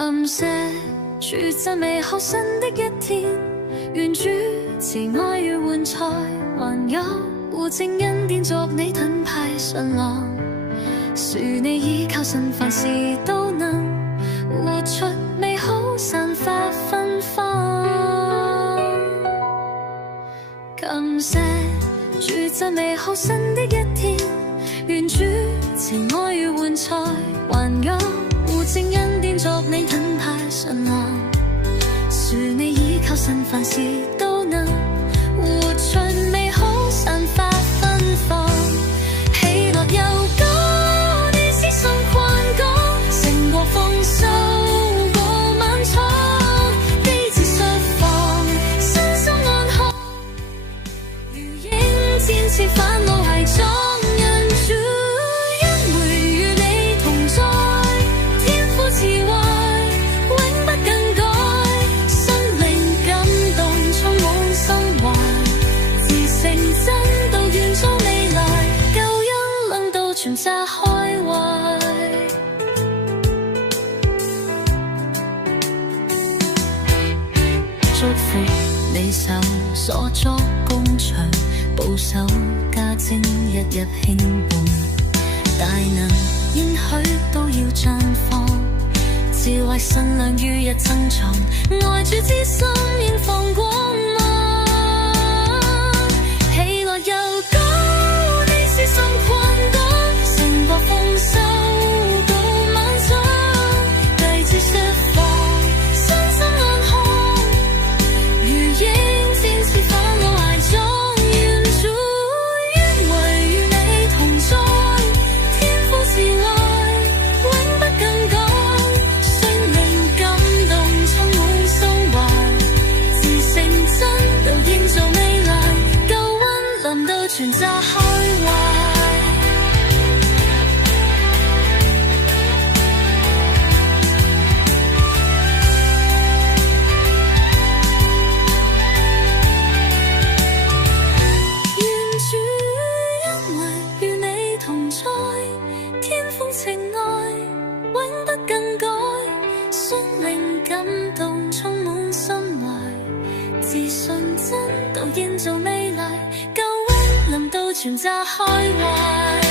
感謝主讚美好新的一天，願主慈愛與援財，還有護證恩典作你盾牌順浪。恕你依靠神，凡事都能活出美好，散發芬芳。感謝主讚美好新的一天，願主慈愛與援財，還有護證恩典作你盾牌順浪。恕你依靠神，凡事都能活出美好，散發芬芳。喜樂又高，你思想寬廣，成和豐收過晚蒼，機智釋放，身心安康，如鷹展翅返老繫壯。全炸開懷，祝福你手所作工場，保守家政日日興旺，大能應許都要綻放，智慧身量於日增長，愛主之心應放光芒。喜樂又高，你思心寬廣，豐收到晚蒼，繼節釋放，身心安康，如鷹展翅返老繫壯。願主恩惠與你同在，天父慈愛永不更改，聖靈感動充滿心懷，自成真都營造未來，救恩臨到全炸開懷。自信真到營造未來，救恩臨到全炸開懷。